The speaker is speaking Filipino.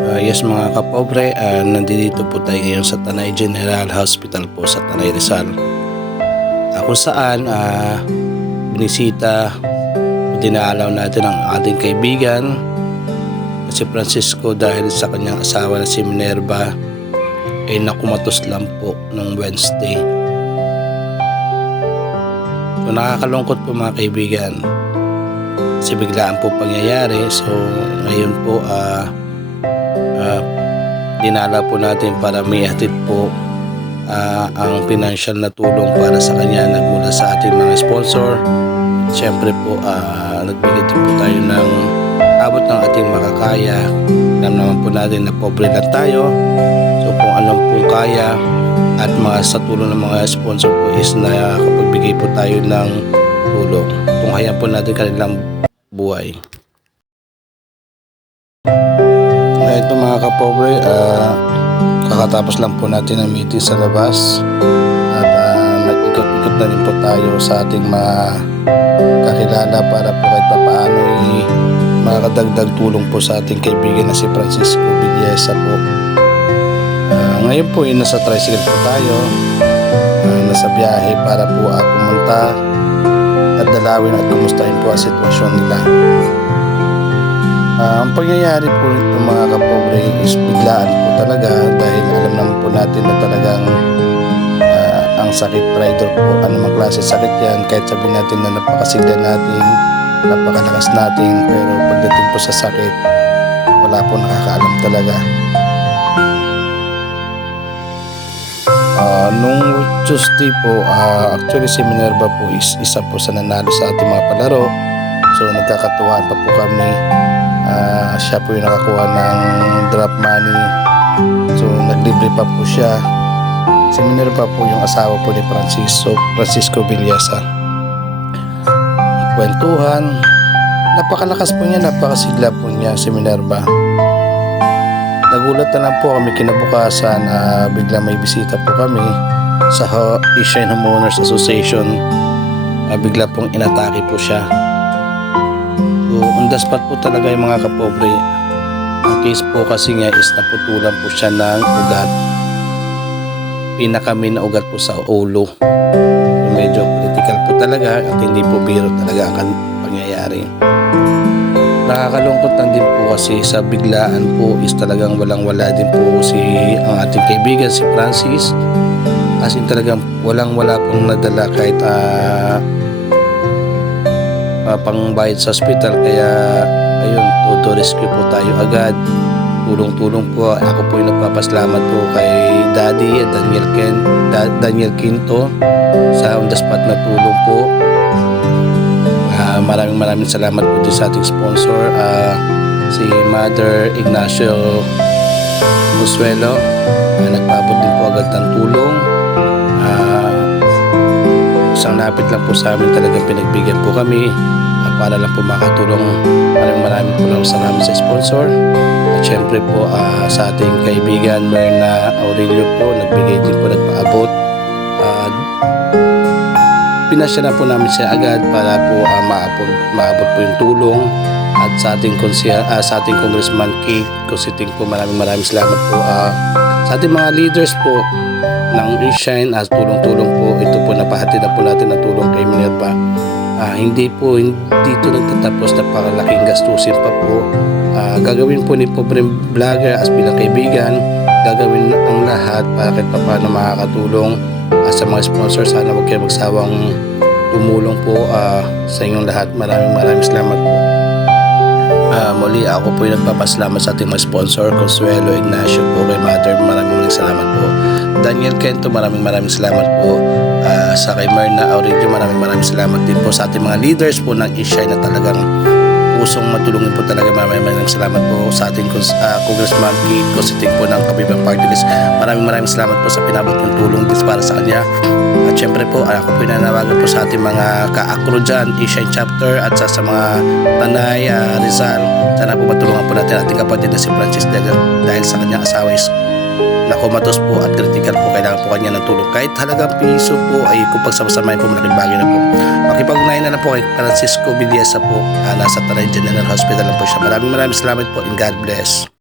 Yes mga kapobre, nandito po tayo ngayon sa Tanay General Hospital po sa Tanay Rizal. Kung saan binisita o dinalaw natin ang ating kaibigan na si Francisco dahil sa kanyang asawa na si Minerva ay nakumatos lang po noong Wednesday. So nakakalungkot po mga kaibigan kasi biglaan po pangyayari. So ngayon po dinala po natin para may hatid po ang financial na tulong para sa kanya nagmula sa ating mga sponsor. Siyempre po nagbigay din po tayo ng abot ng ating makakaya. Alam naman po natin na pobre lang tayo. So kung anong po kaya at sa tulong ng mga sponsor po is na kapagbigay po tayo ng tulong. Tunghayan po natin kanilang buhay. Ito mga kapobre, kakatapos lang po natin ang meeting sa labas at nag-ikot-ikot na rin po tayo sa ating mga kakilala para po kahit papaano makakadagdag tulong po sa ating kaibigan na si Francisco Villesa po. Ngayon po nasa tricycle po tayo, nasa biyahe para po pumunta at dalawin at kumustahin po ang sitwasyon nila. Ang pangyayari po nito mga kapobre is biglaan po talaga dahil alam naman po natin na talagang ang sakit rider po, anumang klase sakit yan, kahit sabihin natin na napakasigla natin, napakalakas natin, pero pagdating po sa sakit wala po nakakaalam talaga. Nung Tuesday po, actually si Minerva po is isa po sa nanalo sa ating mga palaro, so nagkakatuwaan pa po kami. Siya po yung nakakuha ng drop money, so naglibre pa po siya. Si Minerva po yung asawa po ni Francisco Villesa. Kwentuhan, napakalakas po niya, napakasigla po niya si Minerva. Nagulat na lang po kami kinabukasan, bigla may bisita po kami sa Asian Homeowners Association. Bigla pong inatake po siya. So, on the spot po talaga yung mga kapobre. Ang case po kasi nga is naputulan po siya ng ugat. Pinakami na ugat po sa ulo. Medyo critical po talaga at hindi po biro talaga ang pangyayari. Nakakalungkot lang din po kasi sa biglaan po is talagang walang-wala din po ang ating kaibigan si Francis. As in talagang walang-wala pong nadala kahit pangbayad sa hospital, kaya ayun, to rescue po tayo agad. Tulong-tulong po. Ako po yung nagpapasalamat po kay Daddy at Daniel Quinto sa on the spot na tulong po. Maraming salamat po din sa ating sponsor, si Mother Ignacio Musuelo. Nagpaabot din po agad ng tulong. Isang lapit lang po sa amin, talagang pinagbigyan po kami para lang po makatulong. Maraming po lang salamat sa sponsor. At syempre po sa ating kaibigan Myrna Aurelio po, nagbigay din po, nagpaabot. Pinasya na po namin siya agad para po maabot po yung tulong. At sa ating Congressman Kate Cositing po, maraming salamat po sa ating mga leaders po ng Ishine. Tulong-tulong po ito po, napahatid na po natin na tulong kay Minerva. Hindi ito nagtatapos, napakalaking gastusin pa po. Gagawin po ni pobreng vlogger as bilang kaibigan, gagawin ang lahat para kahit paano makakatulong sa mga sponsor. Sana huwag kayo magsawang tumulong po sa inyong lahat. Maraming salamat po. Muli ako po yung nagpapasalamat sa ating mga sponsor, Consuelo Ignacio po, kay Mother, maraming salamat po. Daniel Quinto, maraming salamat po. Sa kay Myrna Aurelio, maraming salamat din po sa ating mga leaders po ng Ishine na talagang pusong matulungin po talaga. Maraming salamat po sa ating Congressman Kate Cositing po ng Kabibang Party List. Maraming salamat po sa pinabot ng tulong din para sa kanya. At syempre po, ako po nanawagan po sa ating mga ka-akro dyan, Ishine Chapter, at sa mga Tanay, Rizal. Sana po matulungan po natin ating kapatid na si Francis dahil sa kanyang asawa is nakumatos po at critical po, kailangan po kanya ng tulong. Kahit halagang piso po ay kung pagsama-samahin po, malaking bagay na po. Makipag-ugnayan na lang po kay Francisco Villesa po, nasa Tanay General Hospital lang po siya. Maraming salamat po and God bless.